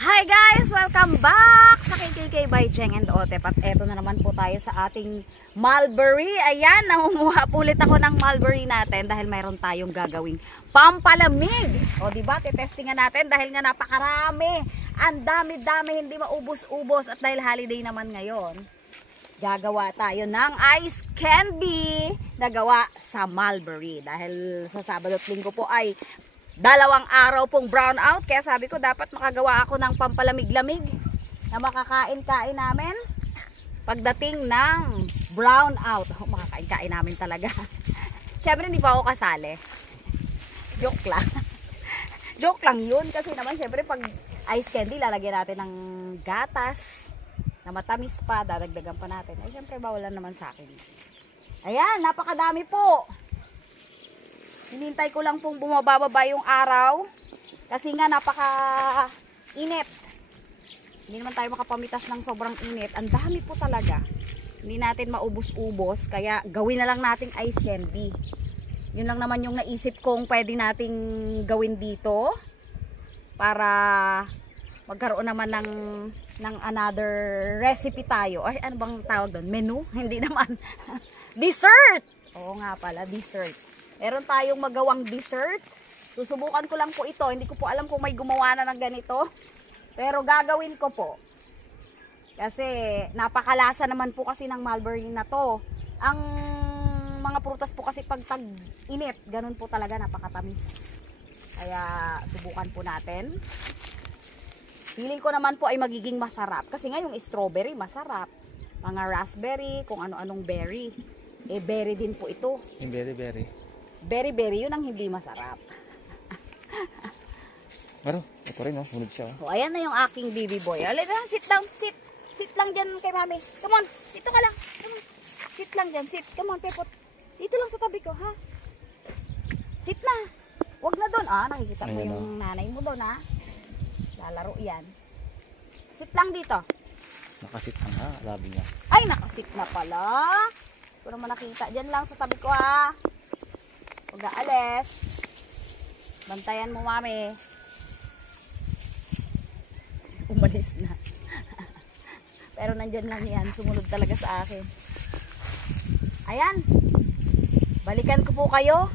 Hi guys! Welcome back sa KKK by Jeng and Otep. At eto na naman po tayo sa ating mulberry. Ayan, nangunguha po ulit ako ng mulberry natin dahil mayroon tayong gagawing pampalamig. O diba, titestingan natin dahil nga napakarami. Ang dami-dami, hindi maubos-ubos. At dahil holiday naman ngayon, gagawa tayo ng ice candy na gawa sa mulberry. Dahil sa Sabado at Linggo po ay dalawang araw pong brown out, kaya sabi ko dapat makagawa ako ng pampalamig-lamig na makakain-kain namin pagdating ng brown out. Makakain-kain namin talaga. Siyempre hindi pa ako kasali. Joke lang. Joke lang yun kasi naman siyempre pag ice candy lalagyan natin ng gatas na matamis pa, dadagdagan pa natin. Ay siyempre bawalan naman sa akin. Ayan, napakadami po. Hinintay ko lang pong bumababa yung araw kasi nga napaka-init. Hindi naman tayo makapamitas ng sobrang init. Ang dami po talaga. Hindi natin maubos-ubos kaya gawin na lang nating ice candy. Yun lang naman yung naisip kong pwede nating gawin dito para magkaroon naman ng another recipe tayo. Ay, ano bang tawag doon? Menu? Hindi naman. Dessert! Oo nga pala, dessert. Meron tayong magawang dessert. Susubukan ko lang po ito. Hindi ko po alam kung may gumawa na ng ganito. Pero gagawin ko po. Kasi napakalasa naman po kasi ng mulberry na to. Ang mga prutas po kasi pag tag-init, ganun po talaga, napakatamis. Kaya subukan po natin. Feeling ko naman po ay magiging masarap. Kasi nga yung strawberry masarap. Mga raspberry, kung ano-anong berry. Eh berry din po ito. Yung berry. Berry, yun ang hindi masarap. Pero, ito rin, hunod siya. O, ayan na yung aking baby boy. Alita, sit down, sit. Sit lang dyan kay mami. Come on, dito ka lang. Come on. Sit lang dyan, sit. Come on, Pepot. Dito lang sa tabi ko, ha? Sit na. Huwag na doon. Ah, nakikita mo yung nanay mo doon, ha? Lalaro yan. Sit lang dito. Nakasit na nga, labi niya. Ay, nakasit na pala. Hindi ko naman nakita. Dyan lang sa tabi ko, ha? Huwag aalis. Bantayan mo, mami. Umalis na. Pero nandyan lang yan. Sumunod talaga sa akin. Ayan. Balikan ko po kayo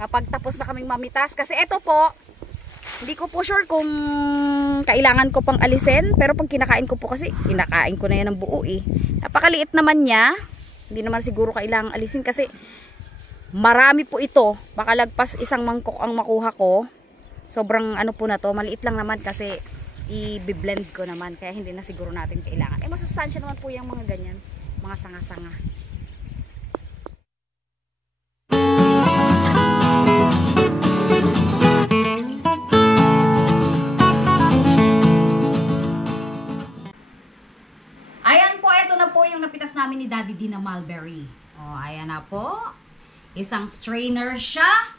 kapag tapos na kaming mamitas. Kasi eto po, hindi ko po sure kung kailangan ko pang alisin. Pero pag kinakain ko po kasi, kinakain ko na yan ng buo eh. Napakaliit naman niya. Hindi naman siguro kailangan alisin kasi marami po ito. Baka lagpas isang mangkok ang makuha ko. Sobrang ano po na to. Maliit lang naman kasi i-blend ko naman. Kaya hindi na siguro natin kailangan. Eh masustansya naman po yung mga ganyan. Mga sanga-sanga. Ayan po. Ito na po yung napitas namin ni Daddy D na mulberry. O, ayan na po. Isang strainer siya.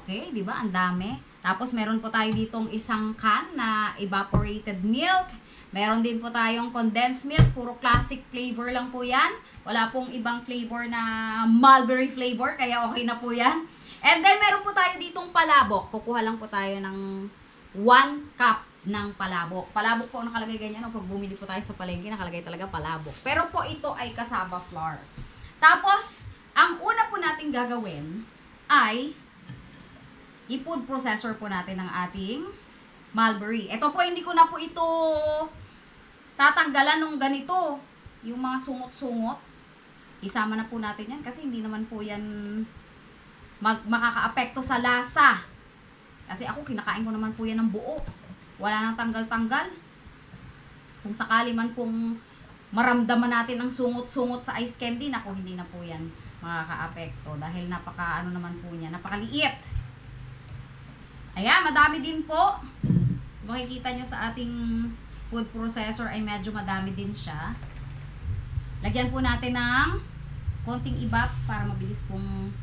Okay, di ba? Ang dami. Tapos meron po tayo ditong isang can na evaporated milk. Meron din po tayong condensed milk. Puro classic flavor lang po yan. Wala pong ibang flavor na mulberry flavor. Kaya okay na po yan. And then meron po tayo ditong palabok. Kukuha lang po tayo ng 1 cup ng palabok. Palabok po nakalagay ganyan. Pag bumili po tayo sa palengke, nakalagay talaga palabok. Pero po ito ay cassava flour. Tapos ang una po natin gagawin ay i-food processor po natin ng ating mulberry. Ito po, hindi ko na po ito tatanggalan ng ganito. Yung mga sungot-sungot. Isama na po natin yan kasi hindi naman po yan makaka-apekto sa lasa. Kasi ako, kinakain ko naman po yan ng buo. Wala nang tanggal-tanggal. Kung sakali man pong maramdaman natin ang sungot-sungot sa ice candy, naku, hindi na po yan makaka-apekto dahil napaka ano naman po niya, napakaliit. Ayan, madami din po. Makikita nyo sa ating food processor ay medyo madami din siya. Lagyan po natin ng konting evap para mabilis pong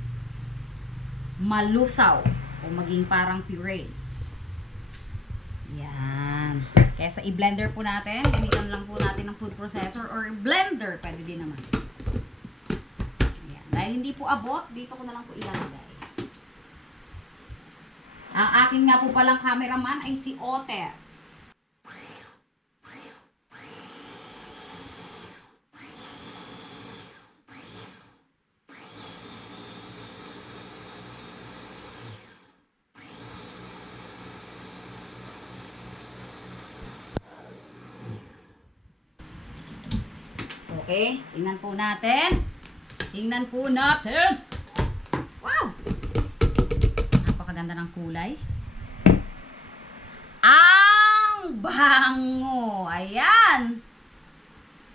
malusaw o maging parang puree. Yan. Kaya sa i-blender po natin, gamitan lang po natin ng food processor or blender, pwede din naman. Dahil hindi po abot, dito ko na lang po ilalagay. Ang aking nga po palang cameraman ay si Otep. Okay, tingnan po natin. Tingnan po natin. Wow! Napakaganda ng kulay. Ang bango! Ayan!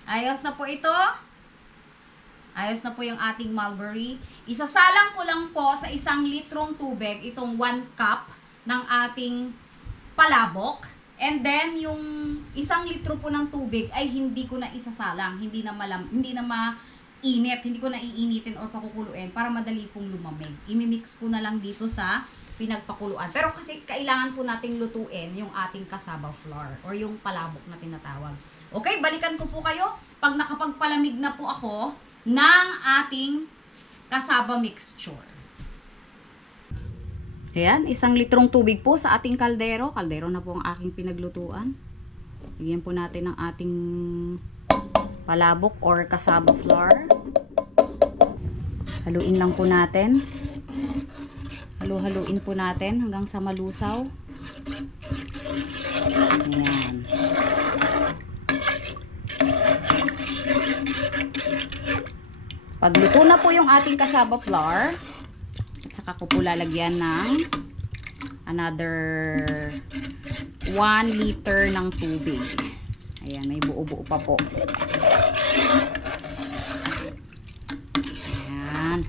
Ayos na po ito. Ayos na po yung ating mulberry. Isasalang ko lang po sa 1 litrong tubig itong 1 cup ng ating palabok. And then, yung 1 litro po ng tubig ay hindi ko na isasalang. Hindi na mainit. Hindi ko na iinitin or pakukuluin para madali pong lumamig. Imimix ko na lang dito sa pinagpakuluan. Pero kasi kailangan po nating lutuin yung ating cassava flour or yung palabok na tinatawag. Okay, balikan ko po kayo pag nakapagpalamig na po ako ng ating cassava mixture. Ayan, 1 litrong tubig po sa ating kaldero. Kaldero na po ang aking pinaglutuan. Lagyan po natin ng ating palabok or cassava flour. Haluin lang po natin. Halu-haluin po natin hanggang sa malusaw. Ayan. Pagluto na po yung ating cassava flour, at saka ko po lalagyan ng another 1 liter ng tubig. Ayan, may buo-buo pa po. Ayan.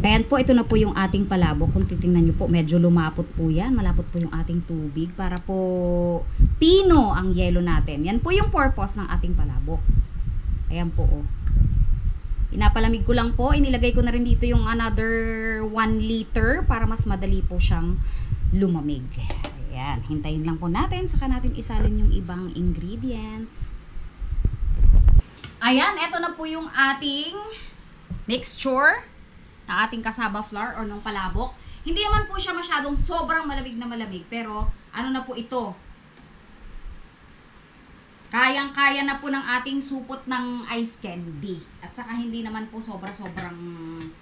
Ayan po, ito na po yung ating palabok. Kung titingnan nyo po, medyo lumapot po yan. Malapot po yung ating tubig para po pino ang yelo natin. Yan po yung purpose ng ating palabok. Ayan po, oh. Inapalamig ko lang po. Inilagay ko na rin dito yung another 1 liter para mas madali po siyang lumamig. Ayan, hintayin lang po natin. Saka natin isalin yung ibang ingredients. Ayan, eto na po yung ating mixture ng ating cassava flour or ng palabok. Hindi naman po siya masyadong sobrang malamig na malamig. Pero, ano na po ito? Kayang-kaya na po ng ating supot ng ice candy. At saka hindi naman po sobra-sobrang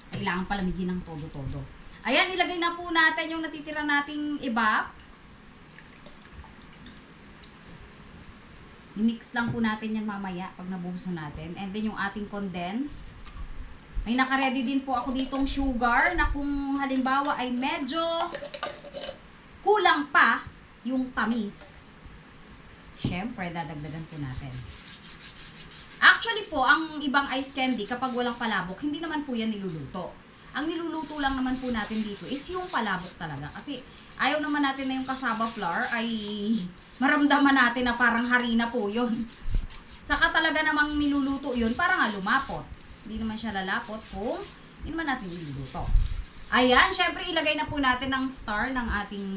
kailangan palamigin ng todo-todo. Ayan, ilagay na po natin yung natitira nating iba. I-mix lang po natin yan mamaya pag nabuhusan natin. And then yung ating condense. May naka-ready din po ako ditong sugar na kung halimbawa ay medyo kulang pa yung tamis. Siyempre, dadagdagan po natin. Actually po, ang ibang ice candy, kapag walang palabok, hindi naman po yan niluluto. Ang niluluto lang naman po natin dito is yung palabok talaga. Kasi ayaw naman natin na yung cassava flour ay maramdaman natin na parang harina po yun. Saka talaga namang niluluto yun, parang nga lumapot. Hindi naman siya lalapot kung hindi naman natin niluluto. Ayan, syempre ilagay na po natin ang star ng ating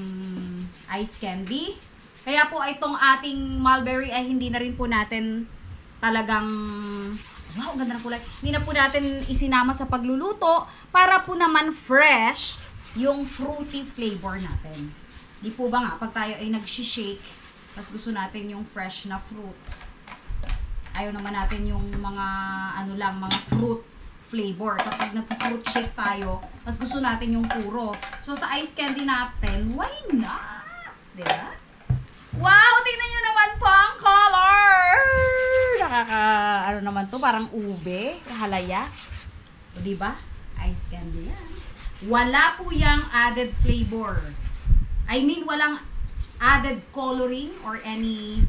ice candy. Kaya po itong ating mulberry ay hindi na rin po natin talagang, wow, ganda ng kulay. Hindi na po natin isinama sa pagluluto para po naman fresh yung fruity flavor natin. Di po ba nga, pag tayo ay nag-shake, mas gusto natin yung fresh na fruits. Ayaw naman natin yung mga, ano lang, mga fruit flavor. Kapag nag-fruit shake tayo, mas gusto natin yung puro. So sa ice candy natin, why not? Diba? Wow! Tingnan nyo naman po ang color! Ano naman to? Parang ube. Kahalaya. O diba? Ice candy yan. Wala po yung added flavor. I mean, walang added coloring or any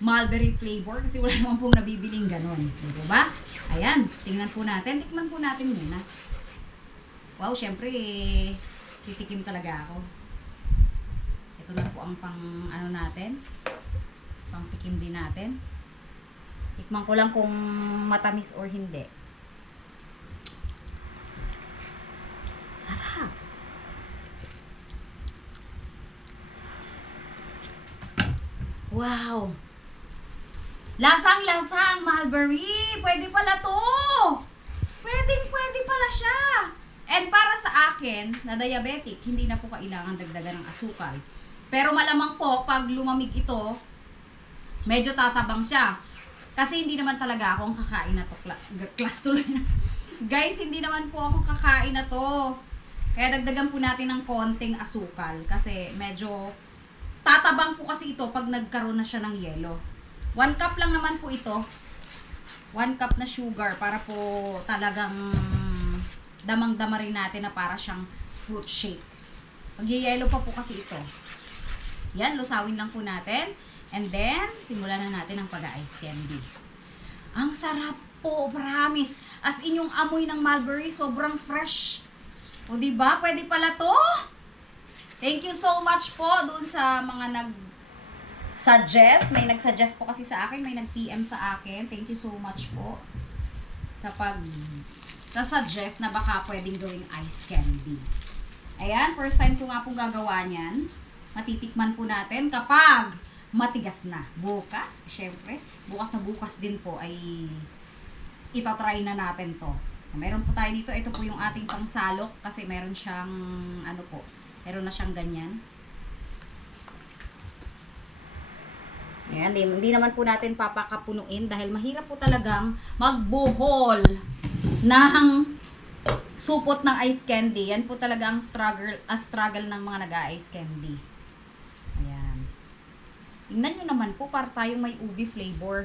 mulberry flavor. Kasi wala naman pong nabibiling ganon. Diba? Ayan. Tingnan po natin. Tikman po natin muna. Wow, syempre, titikim talaga ako. Ito na po ang pang ano natin, pang tikim din natin. Tikman ko lang kung matamis or hindi. Sarap. Wow. Lasang-lasang mulberry. Pwede pala to. Pwede pala siya. And para sa akin, na diabetic, hindi na po kailangan dagdagan ng asukal. Pero malamang po, pag lumamig ito, medyo tatabang siya. Kasi hindi naman talaga akong kakain na to. Class tuloy na. Guys, hindi naman po akong kakain na to. Kaya dagdagan po natin ng konting asukal. Kasi medyo tatabang po kasi ito pag nagkaroon na siya ng yelo. 1 cup lang naman po ito. 1 cup na sugar para po talagang damang-dama rin natin na para siyang fruit shake. Mag-yellow pa po kasi ito. Yan, lusawin lang po natin. And then, simulan na natin ang pag-ice candy. Ang sarap po, promise. As in yung amoy ng mulberry, sobrang fresh. O diba? Pwede pala to? Thank you so much po doon sa mga nag-suggest. May nag-suggest po kasi sa akin, may nag-PM sa akin. Thank you so much po sa pag-suggest na baka pwedeng gawing ice candy. Ayan, first time ko nga pong gagawa niyan. Matitikman po natin kapag matigas na. Bukas, syempre, bukas na bukas din po ay itatry na natin to. Meron po tayo dito, ito po yung ating pangsalok kasi meron siyang, ano po, meron na siyang ganyan. Ayan, hindi naman po natin papakapunuin dahil mahirap po talagang magbuhol ng supot ng ice candy. Yan po talaga ang struggle ng mga nag-ice candy. Ayan. Tingnan nyo naman po, para tayong may ubi flavor.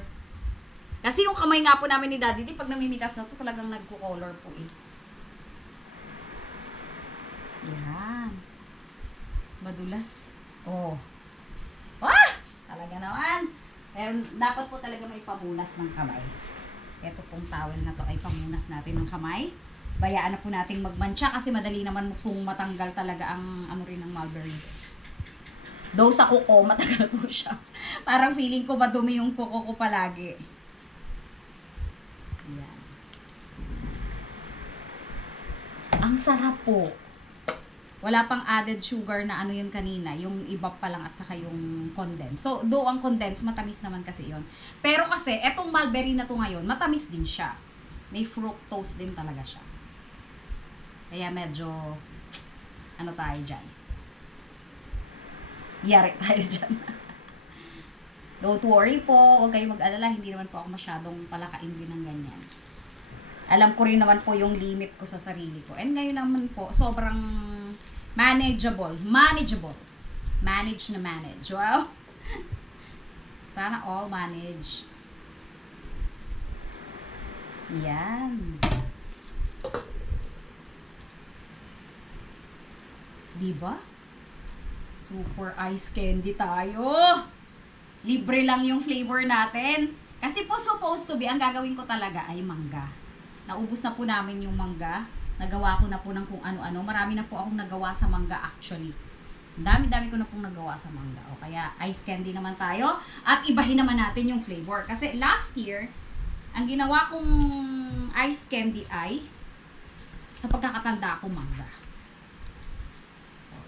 Kasi yung kamay nga po namin ni Daddy, pag namimitas na ito, talagang nagko-color po eh. Yan. Madulas. Oh. Ah! Talaga naman. Pero dapat po talaga may pamunas ng kamay. Ito pong towel na to ay pamunas natin ng kamay. Bayaan na po nating magmantsa kasi madali naman pong matanggal talaga ang ano rin ng mulberry. Though sa kuko, matagal po siya. Parang feeling ko madumi yung kuko ko palagi. Ayan. Ang sarap po. Wala pang added sugar na ano yun kanina. Yung iba pa lang at saka yung condensed. So, though ang condensed, matamis naman kasi yun. Pero kasi, etong mulberry na to ngayon, matamis din siya. May fructose din talaga siya. Kaya medyo, ano tayo dyan. Yarik tayo dyan. Don't worry po, huwag kayong mag-alala, hindi naman po ako masyadong palakain din ng ganyan. Alam ko rin naman po yung limit ko sa sarili ko. And ngayon naman po, sobrang manageable. Manageable. Manage na manage. Wow! Sana all manage. Yan. Diba? Super ice candy tayo. Libre lang yung flavor natin. Kasi po supposed to be, ang gagawin ko talaga ay mangga. Naubos na po namin yung mangga. Nagawa ko na po ng kung ano-ano. Marami na po akong nagawa sa mangga actually. Dami-dami ko na pong nagawa sa mangga. O kaya ice candy naman tayo. At ibahin naman natin yung flavor. Kasi last year, ang ginawa kong ice candy ay sa pagkakatanda ko mangga.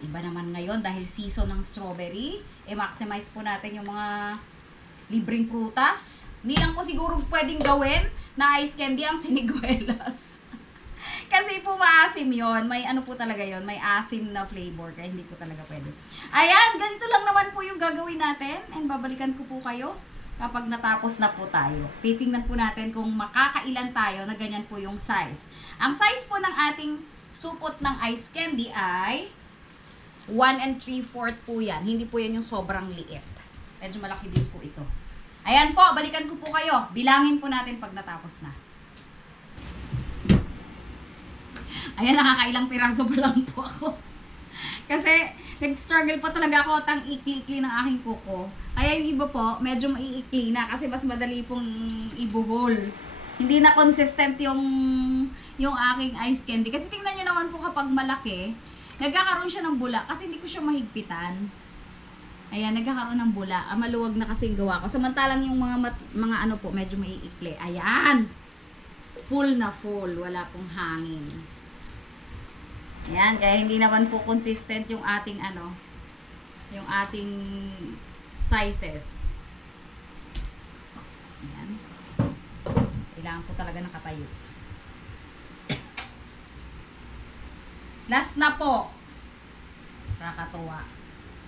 Iba naman ngayon dahil season ng strawberry, i-maximize po natin yung mga libreng prutas. Hindi lang po siguro pwedeng gawin na ice candy ang siniguelas. Kasi po maasim yon, may ano po talaga yon, may asim na flavor, kaya hindi po talaga pwede. Ayan, ganito lang naman po yung gagawin natin and babalikan ko po kayo kapag natapos na po tayo. Titingnan po natin kung makakailan tayo na ganyan po yung size. Ang size po ng ating supot ng ice candy ay 1 3/4 po yan. Hindi po yan yung sobrang liit. Medyo malaki din po ito. Ayan po, balikan ko po kayo. Bilangin po natin pag natapos na. Ayan, nakakailang piraso pa lang po ako. Kasi, nag-struggle po talaga ako at ang ikli-ikli ng aking kuko. Kaya yung iba po, medyo maiikli na kasi mas madali pong ibuhol. Hindi na consistent yung aking ice candy. Kasi tingnan nyo naman po kapag malaki, nagkakaroon siya ng bula kasi hindi ko siya mahigpitan. Ayan, nagkakaroon ng bula. Maluwag na kasi yung gawa ko. Samantalang yung mga ano po, medyo maiikli. Ayan! Full na full. Wala pong hangin. Ayan, kaya hindi naman po consistent yung ating ano, yung ating sizes. Ayan. Kailangan po talaga nakatayo. Last na po. Nakakatuwa.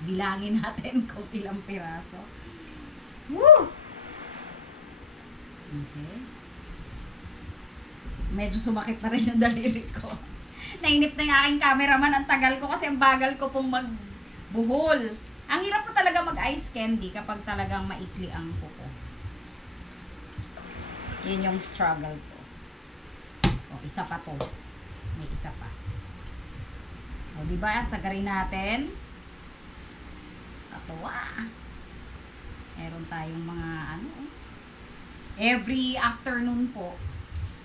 Bilangin natin kung ilang piraso. Woo! Okay. Medyo sumakit na rin yung daliri ko. Nainip na yung aking cameraman. Ang tagal ko kasi ang bagal ko pong magbuhol. Ang hirap po talaga mag-ice candy kapag talagang maikli ang kuko. Yun yung struggle ko. O, isa pa to. May isa pa. O, diba? Sagarin natin. Katuwa. Meron tayong mga ano. Every afternoon po,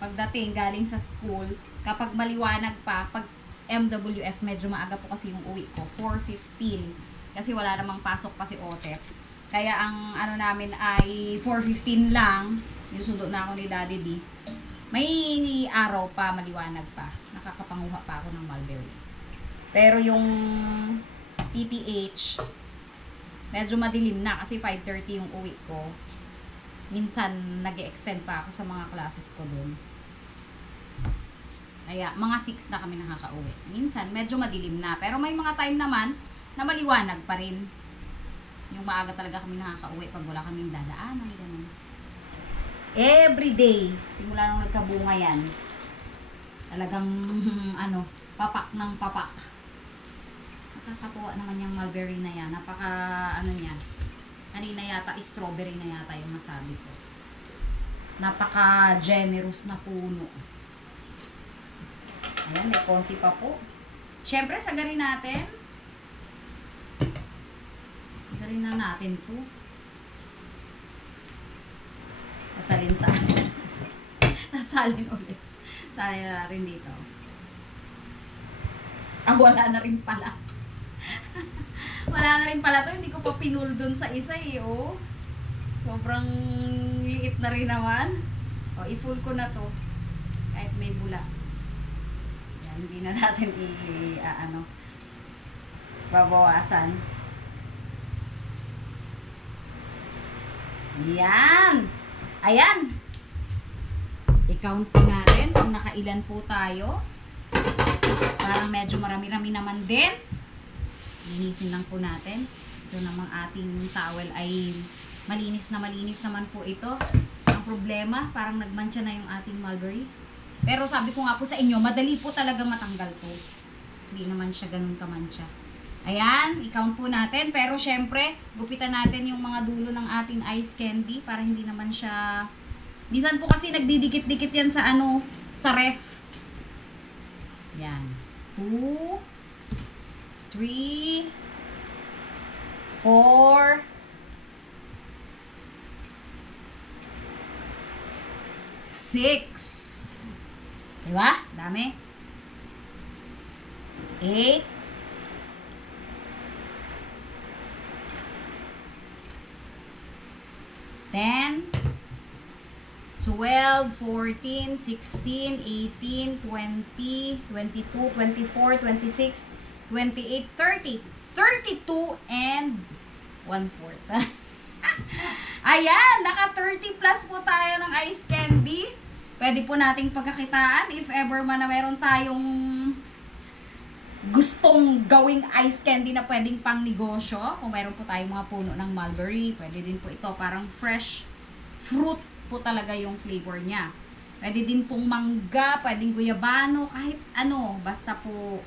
pagdating galing sa school, kapag maliwanag pa, pag MWF, medyo maaga po kasi yung uwi ko. 4:15. Kasi wala namang pasok pa si Otep. Kaya ang ano namin ay 4:15 lang. Yung sundo na ako ni Daddy D. May araw pa, maliwanag pa. Nakakapanguha pa ako ng mulberry. Pero yung PTH, medyo madilim na kasi 5:30 yung uwi ko. Minsan, nag-extend pa ako sa mga classes ko dun. Kaya, mga 6 na kami nakaka-uwi. Minsan, medyo madilim na. Pero may mga time naman na maliwanag pa rin. Yung maaga talaga kami nakaka-uwi pag wala kaming dadaanan. Ganun. Every day, simula nung nagkabunga yan, talagang, ano, papak ng papak. Nakakatuwa naman yung mulberry na yan. Napaka, ano niya, kanina yata, strawberry na yata yung masabi ko. Napaka-generous na puno. Ayan, may konti pa po. Siyempre, sagarin natin. Sagarin na natin to. Nasalin sa nasalin ulit. Salin na natin dito. Ah, wala na rin pala. Wala na rin pala to. Hindi ko pa pinul dun sa isa eh, oh. Sobrang liit na rin naman. O, i-full ko na to. Kahit may bula. Yan, hindi na natin ano, babawasan. Yan. Ayan. I-count po natin kung nakailan po tayo. Parang medyo marami-rami naman din. Linisin lang po natin. Ito namang ating towel ay malinis naman po ito. Ang problema, parang nagmantsa na yung ating mulberry. Pero sabi ko nga po sa inyo, madali po talaga matanggal to. Hindi naman siya ganun kamantsa. Ayan, i-count po natin. Pero syempre, gupitan natin yung mga dulo ng ating ice candy para hindi naman siya... Minsan po kasi nagdidikit-dikit yan sa ano, sa ref. Yan. 2, 3, 4, 6. Diba? Dami. 8. 10, 12, 14, 16, 18, 20, 22, 24, 26, 28, 30, 32, and 1/4. Ayan, naka 30 plus po tayo ng ice candy. Pwede po nating pagkakitaan if ever man na meron tayong gustong gawing ice candy na pwedeng pang negosyo. Kung meron po tayong mga puno ng mulberry, pwede din po ito. Parang fresh fruit po talaga yung flavor niya. Pwede din pong mangga, pwedeng guyabano, kahit ano. Basta po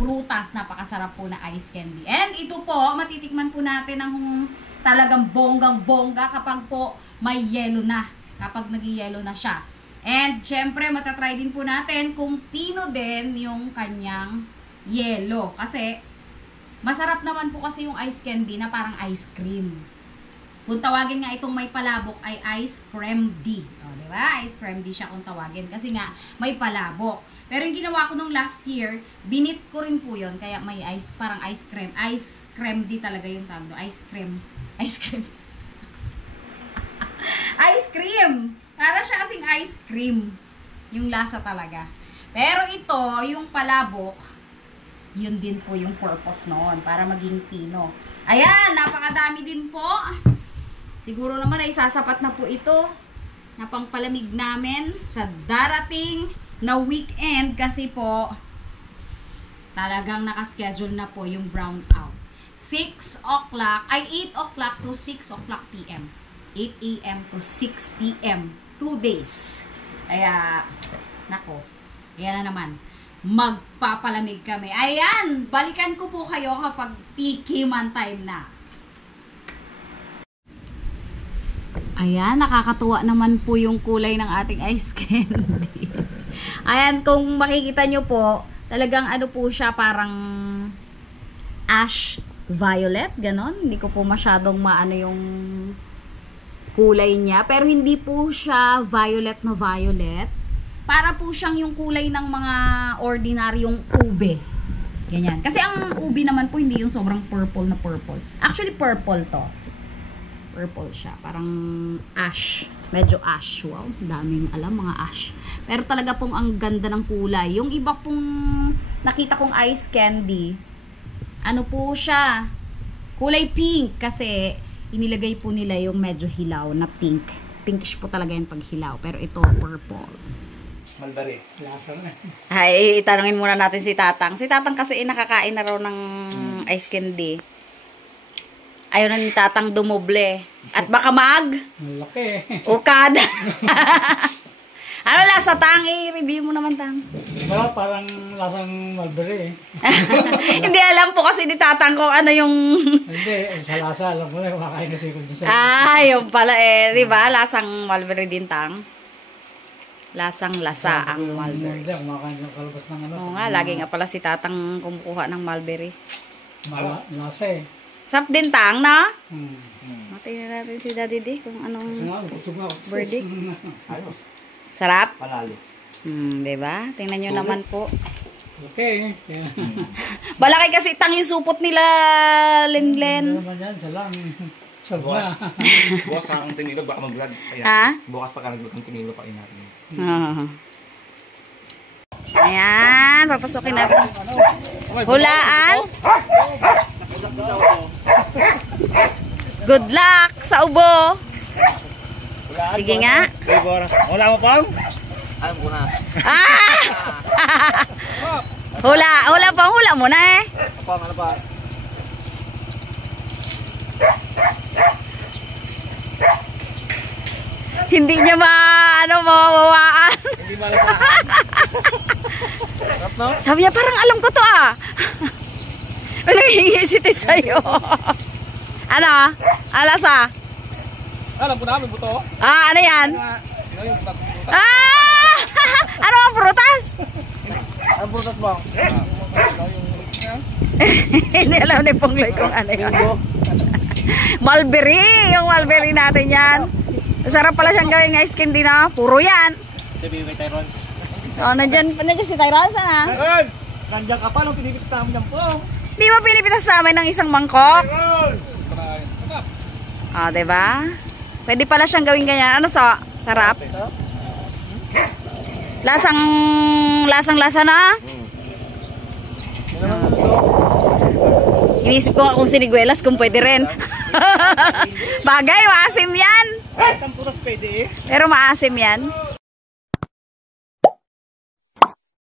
prutas, napakasarap po na ice candy. And ito po, matitikman po natin ang talagang bonggang-bongga kapag po may yellow na. Kapag nag-yellow na siya. And syempre, matatry din po natin kung pino din yung kanyang yellow. Kasi, masarap naman po kasi yung ice candy na parang ice cream. Kung tawagin nga itong may palabok ay ice cream D. O, diba? Ice cream D siya kung tawagin. Kasi nga, may palabok. Pero yung ginawa ko nung last year, binit ko rin po yun. Kaya may ice, parang ice cream. Ice cream D talaga yung tawag. Ice cream. Ice cream. Ice cream. Para siya kasing ice cream. Yung lasa talaga. Pero ito, yung palabok, yun din po yung purpose noon, para maging pino. Ayan, napakadami din po. Siguro naman ay sasapat na po ito na pangpalamig namin sa darating na weekend kasi po talagang nakaschedule na po yung brown out. 6 o'clock, ay 8 o'clock to 6 o'clock p.m. 8 a.m. to 6 p.m. 2 days. Kaya, nako, yan na naman. Magpapalamig kami. Ayan, balikan ko po kayo kapag tikiman time na. Ayan, nakakatuwa naman po yung kulay ng ating ice candy. Ayan, kung makikita nyo po, talagang ano po siya, parang ash violet, ganon. Hindi ko po masyadong maano yung kulay niya. Pero hindi po siya violet na violet. Para po siyang yung kulay ng mga ordinaryong ube. Ganyan. Kasi ang ube naman po, hindi yung sobrang purple na purple. Actually, purple to. Purple siya. Parang ash. Medyo ash. Wow, daming alam mga ash. Pero talaga pong ang ganda ng kulay. Yung iba pong nakita kong ice candy, ano po siya? Kulay pink. Kasi inilagay po nila yung medyo hilaw na pink. Pinkish po talaga yung paghilaw. Pero ito, purple. Malbari. Lasa na. Ay, itanungin muna natin si Tatang. Si Tatang kasi nakakain na raw ng ice candy. Ayaw na ni Tatang dumoble. At baka Malaki. ukad. Ano lasa, Tang? I-review mo naman, Tang. Diba, parang lasang mulberry. Hindi alam po kasi ni Tatang kung ano yung... Hindi, sa lasa, alam mo na, kumakain kasi ko dyan sa... Yung pala diba? Lasang mulberry din, Tang. Lasang lasa ang mulberry. Hindi, kumakain ng kalabas ng ano. Oo nga, lagi nga pala si Tatang kumukuha ng mulberry. Lasa eh. Sarap din, Tang, na? Tingnan natin si Daddy D kung anong busog nga. verdict. Ano? Sarap? Panalo. Diba? Tingnan nyo naman po. Okay. Balaki kasi Tang yung supot nila, Lenlen. Ano naman yan, salang. Bukas. Salba. Bukas sa akong tinilo, baka mag-vlog. Ha? Bukas pa ka nag-vlog ang tinilo pa natin. Ayan, papasokin natin. Hulaan. Good luck sa ubo. Sige nga. Wala mo pang? Alam ko na. Hula mo na eh. Pang, ano pa? Hindi niya mawawaan. Hindi malakaan. Sarap, no? Sabi niya, parang alam ko to ah. Nanghihingi si Tit sa'yo. Ano? Alasa? Alam ko na, may buto. Ano yan? Ano ang prutas? Ang butot mo? Hindi alam ni Pongloy kung ano yun. Mulberry! Yung mulberry natin yan. Sarap pala siyang gawin ice candy na. Puro yan. Sabi kay Tyron. Nandyan si Tyron. Sana? Tyron! Nandiyan ka pa nung pinipitas namin ng pong. Di ba pinipitas sa amin ng isang mangkok? Diba? Pwede pala siyang gawin ganyan. Ano sa? Sarap? Lasang-lasa na? Inisip ko nga kung siniguelas kung pwede rin. Bagay, maasim yan. Ang puras pwede eh. Pero maasim yan.